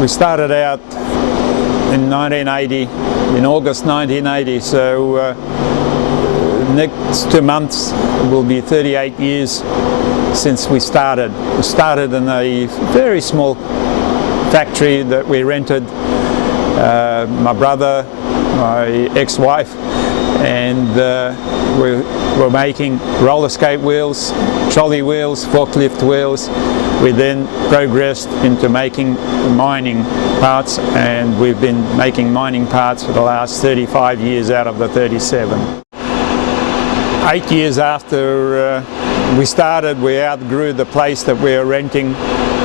We started out in 1980, in August 1980, so next 2 months will be 38 years since we started. We started in a very small factory that we rented, my brother, my ex-wife, and we were making roller skate wheels, trolley wheels, forklift wheels. We then progressed into making mining parts, and we've been making mining parts for the last 35 years out of the 37. 8 years after we started, we outgrew the place that we were renting,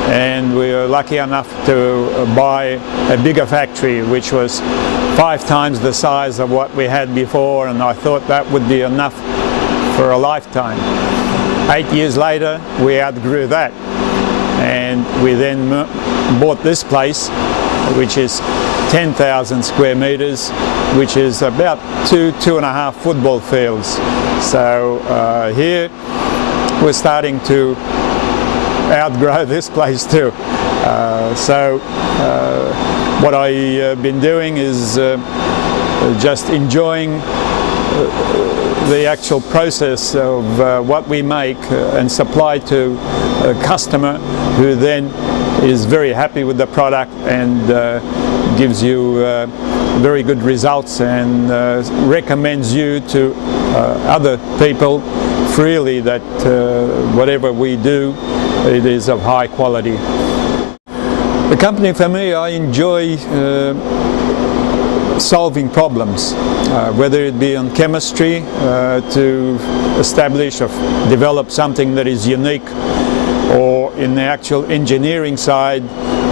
and we were lucky enough to buy a bigger factory, which was 5 times the size of what we had before, and I thought that would be enough for a lifetime. 8 years later, we outgrew that, and we then bought this place, which is 10,000 square meters, which is about 2.5 football fields. So here we're starting to outgrow this place too. What I've been doing is just enjoying the actual process of what we make and supply to a customer, who then is very happy with the product and gives you very good results and recommends you to other people freely that whatever we do, it is of high quality. The company, for me, I enjoy solving problems, whether it be on chemistry to establish or develop something that is unique, or in the actual engineering side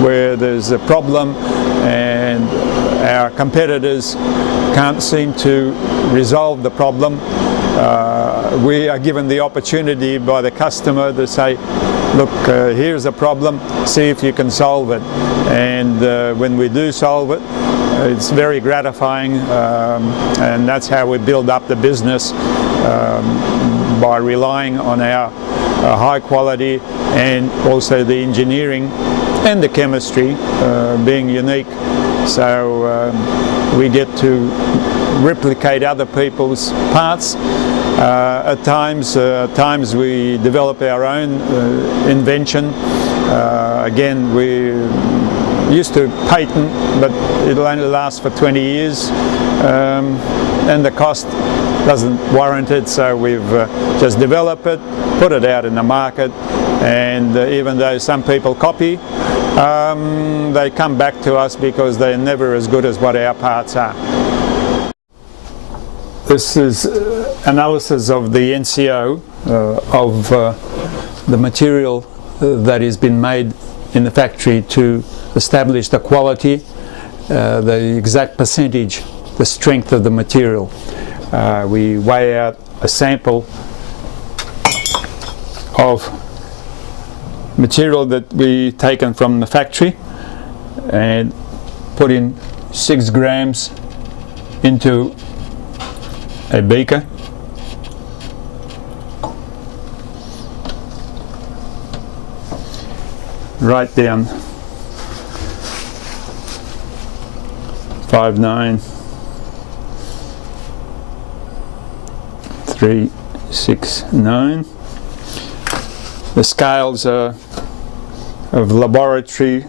where there's a problem and our competitors can't seem to resolve the problem. We are given the opportunity by the customer to say, look, here's a problem, see if you can solve it. And when we do solve it, it's very gratifying, and that's how we build up the business, by relying on our high quality and also the engineering and the chemistry being unique. So we get to replicate other people's parts. At times we develop our own invention. Again, we used to patent, but it'll only last for 20 years, and the cost doesn't warrant it, so we've just developed it, put it out in the market, and even though some people copy, they come back to us because they're never as good as what our parts are. This is analysis of the NCO of the material that has been made in the factory to establish the quality, the exact percentage, the strength of the material. We weigh out a sample of material that we taken from the factory and put in 6 grams into a beaker. Write down 59369. The scales are of laboratory.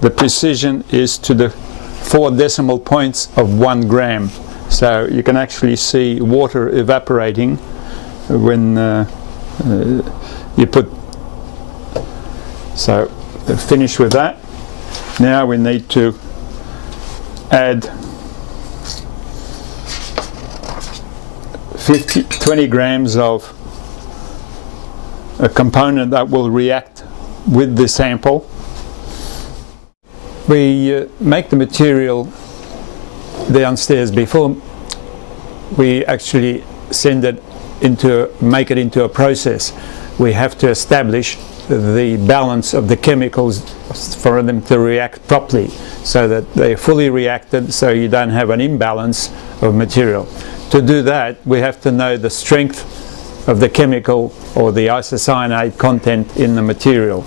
The precision is to the 4 decimal points of 1 gram. So you can actually see water evaporating when you put. So finish with that. Now we need to add 20 grams of a component that will react with the sample. We make the material downstairs before we actually make it into a process. We have to establish the balance of the chemicals for them to react properly, so that they're fully reacted, so you don't have an imbalance of material. To do that, we have to know the strength of the chemical or the isocyanate content in the material.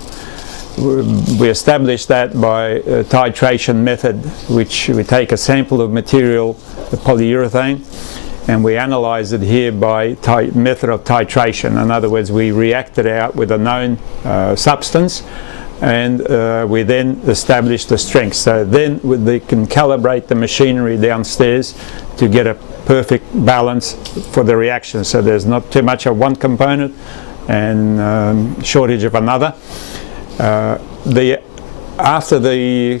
we establish that by a titration method, which we take a sample of material, the polyurethane, and we analyze it here by method of titration. In other words, we react it out with a known substance, and we then establish the strength. So then they can calibrate the machinery downstairs to get a perfect balance for the reaction, so there's not too much of one component and shortage of another. After the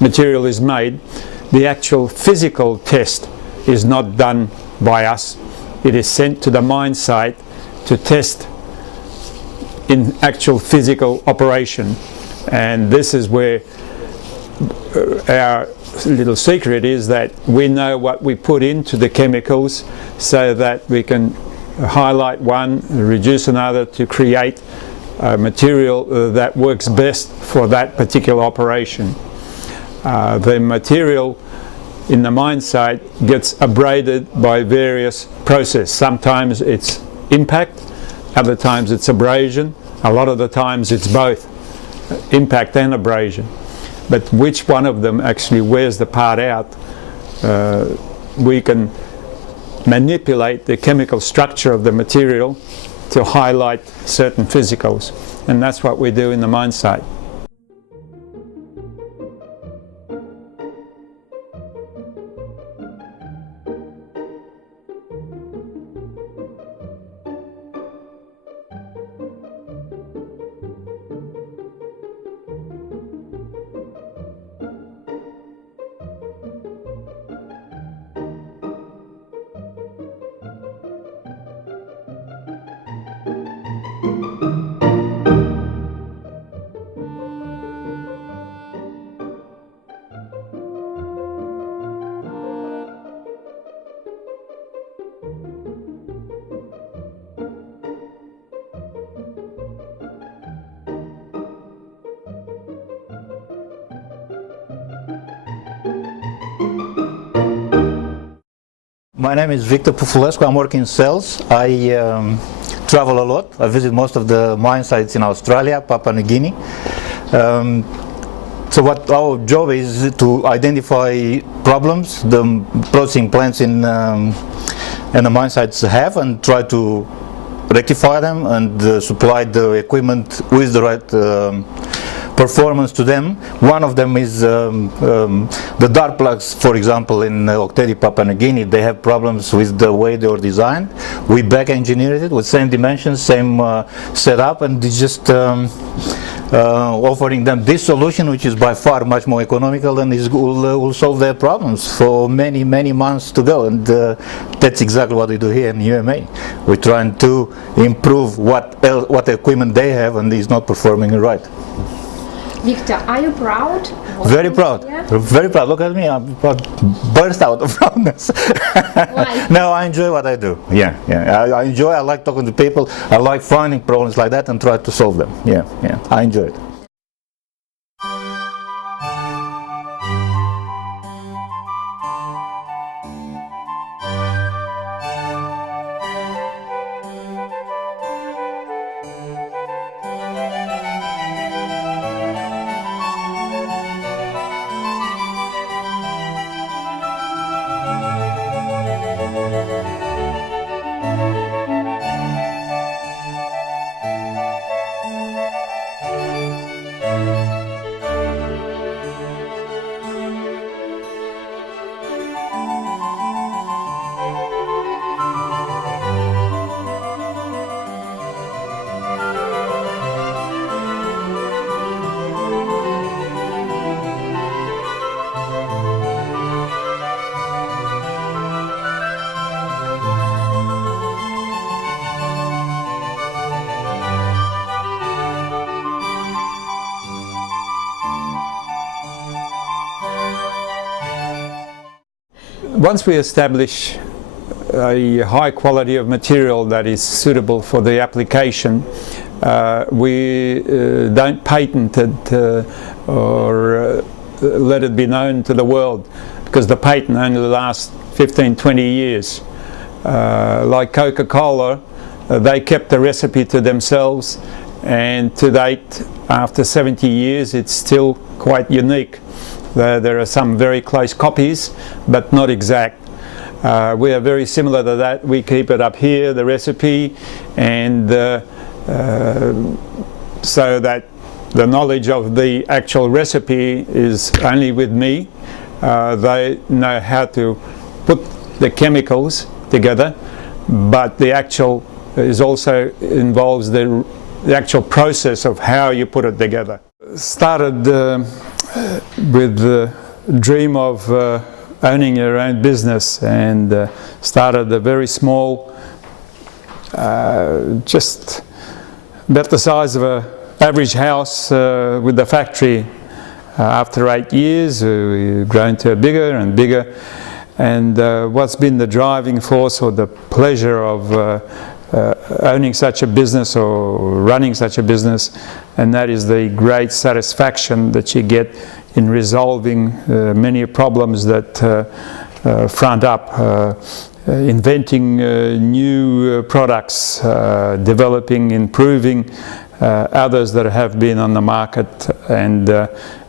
material is made, the actual physical test is not done by us. It is sent to the mine site to test in actual physical operation, and this is where our little secret is, that we know what we put into the chemicals so that we can highlight one, reduce another to create a material that works best for that particular operation. The material in the mine site gets abraded by various processes. Sometimes it's impact, other times it's abrasion, a lot of the times it's both impact and abrasion. But which one of them actually wears the part out, we can manipulate the chemical structure of the material to highlight certain physicals, and that's what we do in the mine site. My name is Victor Pufulescu. I'm working in sales. I travel a lot. I visit most of the mine sites in Australia, Papua New Guinea. So what our job is to identify problems the processing plants in the mine sites have, and try to rectify them and supply the equipment with the right performance to them. One of them is the dart plugs, for example, in Oktedi, Papua New Guinea. They have problems with the way they were designed. We back engineered it with same dimensions, same setup, and it's just offering them this solution, which is by far much more economical and will solve their problems for many months to go. And that's exactly what we do here in UMA. We're trying to improve what equipment they have and is not performing right. Victor, are you proud? Very proud. Yeah? Very proud. Look at me. I'm burst out of proudness. Why? No, I enjoy what I do. Yeah. I enjoy. I like talking to people. I like finding problems like that and try to solve them. Yeah. I enjoy it. Once we establish a high quality of material that is suitable for the application, we don't patent it or let it be known to the world, because the patent only lasts 15-20 years. Like Coca-Cola, they kept the recipe to themselves, and to date, after 70 years, it's still quite unique. There are some very close copies, but not exact. We are very similar to that. We keep it up here, the recipe, and so that the knowledge of the actual recipe is only with me. They know how to put the chemicals together, but the actual is also involves the actual process of how you put it together. Started with the dream of owning your own business, and started a very small, just about the size of an average house with the factory. After 8 years, we've grown to bigger and bigger, and what's been the driving force or the pleasure of owning such a business or running such a business, and that is the great satisfaction that you get in resolving many problems that front up, inventing new products, developing, improving others that have been on the market, and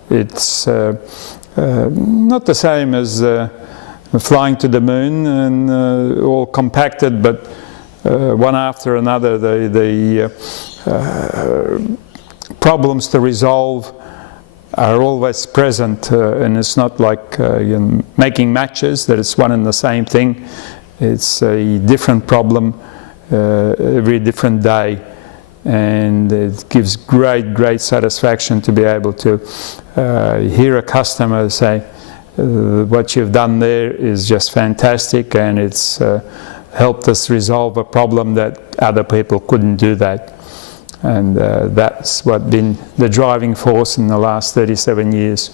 it's not the same as flying to the moon and all compacted, but one after another, the problems to resolve are always present, and it's not like making matches, that it's one and the same thing. It's a different problem every different day, and it gives great satisfaction to be able to hear a customer say, what you've done there is just fantastic, and it's helped us resolve a problem that other people couldn't do that. And that's what been the driving force in the last 37 years.